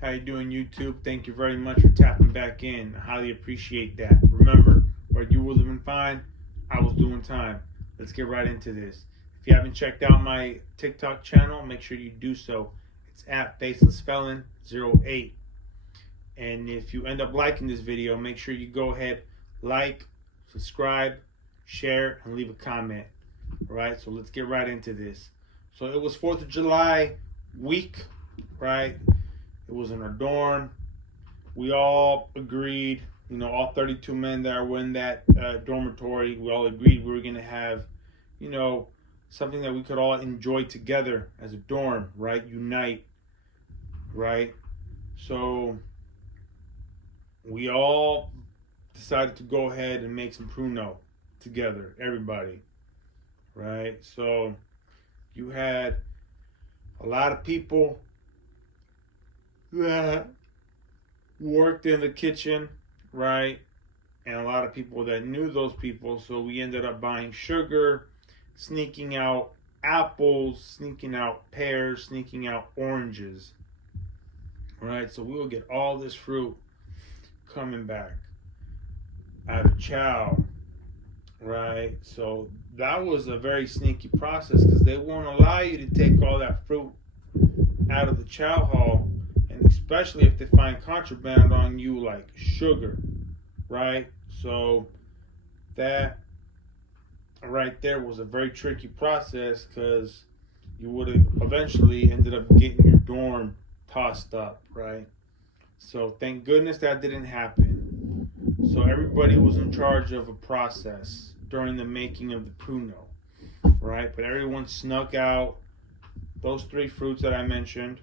How you doing, YouTube? Thank you very much for tapping back in. I highly appreciate that. Remember, where you were living fine, I was doing time. Let's get right into this. If you haven't checked out my TikTok channel, make sure you do so. It's at facelessfelon08. And if you end up liking this video, make sure you go ahead, like, subscribe, share, and leave a comment. All right, so let's get right into this. So it was 4th of July week, right? It was in our dorm. We all agreed, all 32 men that were in that dormitory, we all agreed we were going to have, something that we could all enjoy together as a dorm, right? Unite, right? So we all decided to go ahead and make some pruno together, everybody, right? So you had a lot of people that worked in the kitchen, right? And a lot of people that knew those people. So we ended up buying sugar, sneaking out apples, sneaking out pears, sneaking out oranges, right? So we will get all this fruit coming back out of chow, right? So that was a very sneaky process because they won't allow you to take all that fruit out of the chow hall, and especially if they find contraband on you like sugar, right? So that right there was a very tricky process because you would have eventually ended up getting your dorm tossed up, right? So thank goodness that didn't happen. So everybody was in charge of a process during the making of the pruno, right? But everyone snuck out those three fruits that I mentioned.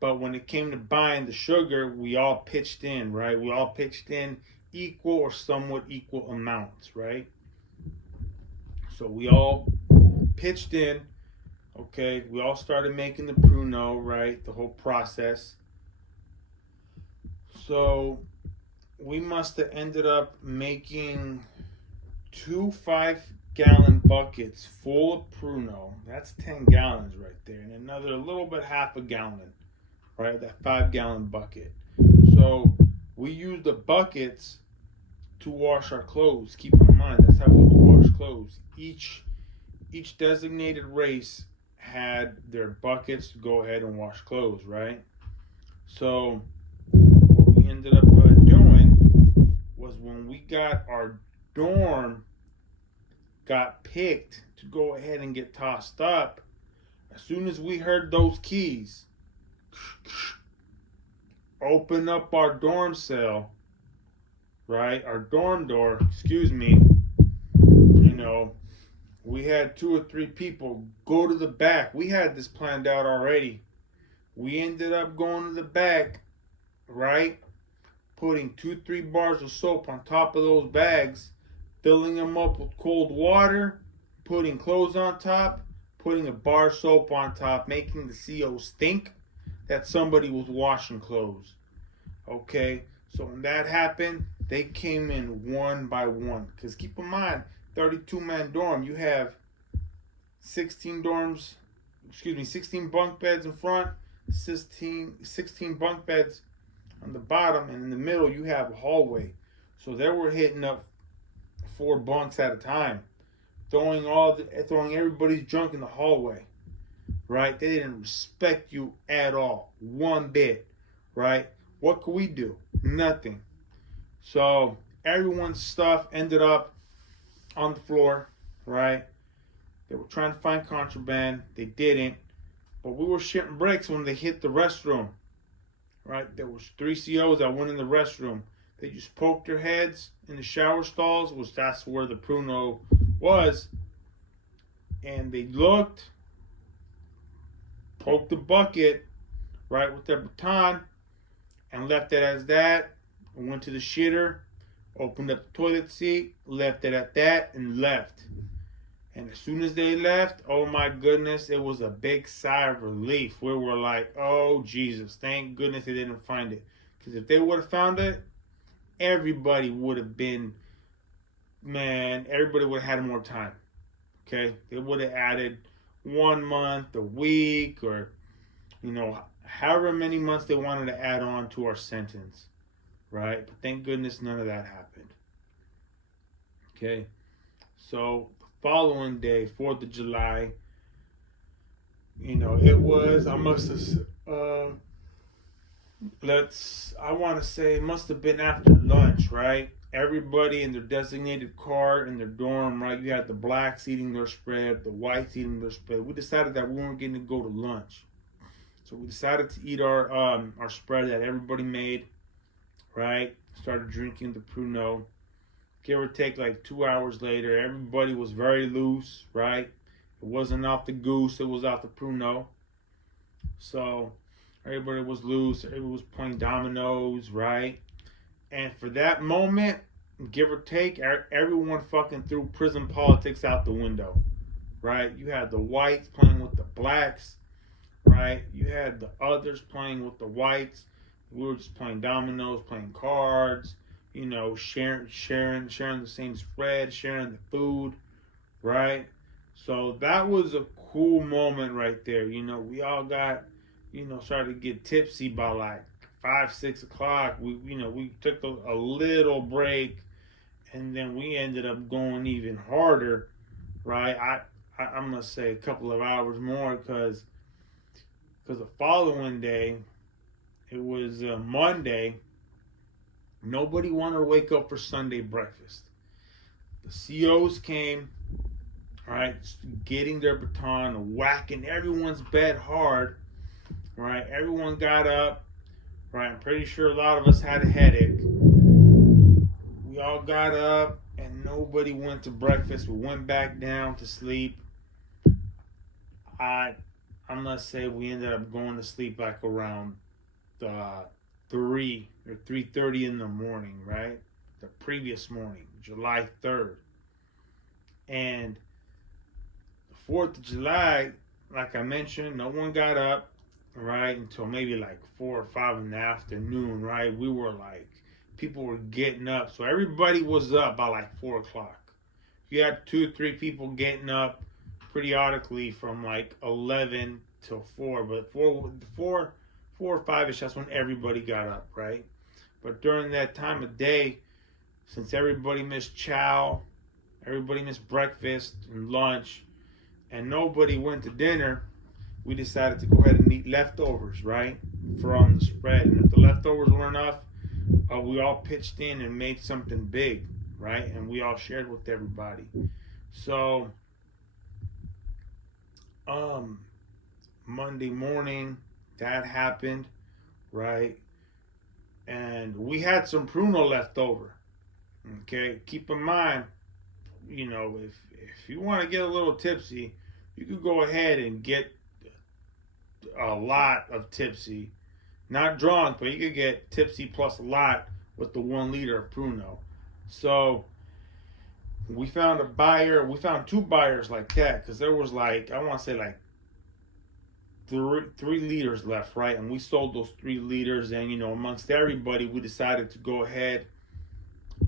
But when it came to buying the sugar, we all pitched in, right? We all pitched in equal or somewhat equal amounts, right? So we all pitched in, okay? We all started making the pruno, right? The whole process. So we must have ended up making 2 5-gallon buckets full of pruno. That's 10 gallons right there. And another little bit, half a gallon, right? That 5-gallon bucket. So we used the buckets to wash our clothes. Keep in mind, that's how we would wash clothes. Each designated race had their buckets to go ahead and wash clothes, right? So what we ended up doing was when we got our dorm got picked to go ahead and get tossed up, as soon as we heard those keys open up our dorm cell, right, our dorm door, we had 2 or 3 people go to the back. We had this planned out already. We ended up going to the back, right, putting 2-3 bars of soap on top of those bags, filling them up with cold water, putting clothes on top, putting a bar of soap on top, making the COs think that somebody was washing clothes. Okay, so when that happened, they came in one by one. Because keep in mind, 32-man dorm, you have 16 bunk beds in front, 16 bunk beds on the bottom, and in the middle you have a hallway. So they were hitting up 4 bunks at a time, throwing everybody's junk in the hallway, right? They didn't respect you at all, one bit, right? What could we do? Nothing. So everyone's stuff ended up on the floor, right? They were trying to find contraband. They didn't. But we were shitting bricks when they hit the restroom, right? There was 3 COs that went in the restroom. They just poked their heads in the shower stalls, which that's where the pruno was. And they looked, poked the bucket, right, with their baton, and left it as that. And went to the shitter, opened up the toilet seat, left it at that, and left. And as soon as they left, oh my goodness, it was a big sigh of relief. We were like, oh Jesus, thank goodness they didn't find it. Because if they would have found it, everybody would have had more time. Okay? They would have added 1 month, a week, or, however many months they wanted to add on to our sentence, right? But thank goodness none of that happened. Okay, so the following day, 4th of July, it was, I must have, I want to say it must have been after lunch, right? Everybody in their designated car in their dorm, right? You had the blacks eating their spread, the whites eating their spread. We decided that we weren't going to go to lunch. So we decided to eat our spread that everybody made, right? Started drinking the pruno. Give or take like 2 hours later, everybody was very loose, right? It wasn't off the goose, it was off the pruno. So everybody was loose, everybody was playing dominoes, right? And for that moment, give or take, everyone fucking threw prison politics out the window, right? You had the whites playing with the blacks, right? You had the others playing with the whites. We were just playing dominoes, playing cards, sharing the same spread, sharing the food, right? So that was a cool moment right there. We all got, started to get tipsy by like 5-6 o'clock. We took a little break, and then we ended up going even harder, right? I'm gonna say a couple of hours more because the following day, it was Monday. Nobody wanted to wake up for Sunday breakfast. The COs came, all right, getting their baton, whacking everyone's bed hard, right? Everyone got up, right? I'm pretty sure a lot of us had a headache. We all got up and nobody went to breakfast. We went back down to sleep. I must say we ended up going to sleep like around 3 or 3:30 in the morning, right? The previous morning, July 3rd. And the 4th of July, like I mentioned, no one got up, right, until maybe like 4 or 5 in the afternoon, right? We were like, people were getting up. So everybody was up by like 4 o'clock. You had 2 or 3 people getting up periodically from like 11 till 4, but 4 or 5ish, that's when everybody got up, right? But during that time of day, since everybody missed chow, everybody missed breakfast and lunch, and nobody went to dinner, we decided to go ahead and eat leftovers, right, from the spread. And if the leftovers were enough, we all pitched in and made something big, right? And we all shared with everybody. So, Monday morning, that happened, right? And we had some pruno left over. Okay, keep in mind, if you want to get a little tipsy, you could go ahead and get a lot of tipsy. Not drunk, but you could get tipsy plus a lot with the 1 liter of pruno. So we found a buyer. We found 2 buyers like that because there was like, I want to say like 3 liters left, right? And we sold those 3 liters, and amongst everybody, we decided to go ahead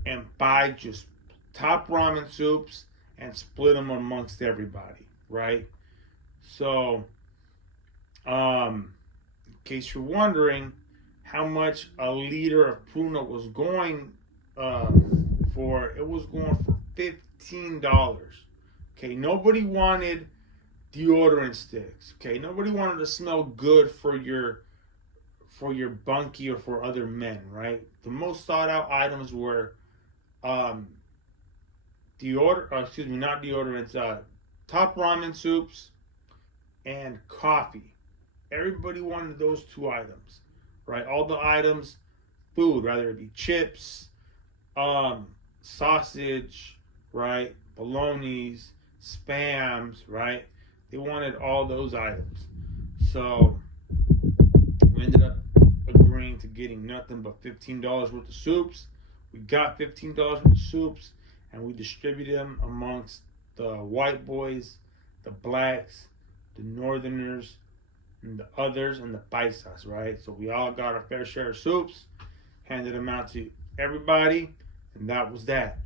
and buy just top ramen soups and split them amongst everybody, right? So, in case you're wondering how much a liter of pruno was going for, it was going for $15. Okay, nobody wanted deodorant sticks. Okay, nobody wanted to smell good for your bunkie or for other men, right? The most sought out items were not deodorants, top ramen soups and coffee. Everybody wanted those 2 items, right? All the items, food, whether it be chips, sausage, right? Bolognas, spams, right? They wanted all those items. So we ended up agreeing to getting nothing but $15 worth of soups. We got $15 worth of soups, and we distributed them amongst the white boys, the blacks, the northerners, and the others, and the paisas, right? So we all got our fair share of soups, handed them out to everybody, and that was that,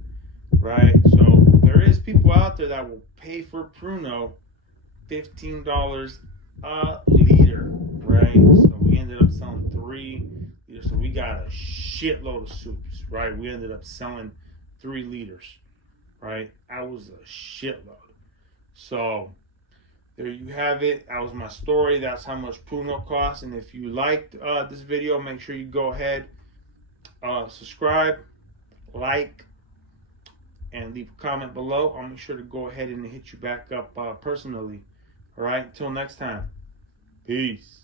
right? So there is people out there that will pay for pruno $15 a liter, right? So we ended up selling 3 liters. So we got a shitload of soups, right? We ended up selling 3 liters, right? That was a shitload. So there you have it. That was my story. That's how much pruno costs. And if you liked this video, make sure you go ahead, subscribe, like, and leave a comment below. I'll make sure to go ahead and hit you back up personally. All right, until next time. Peace.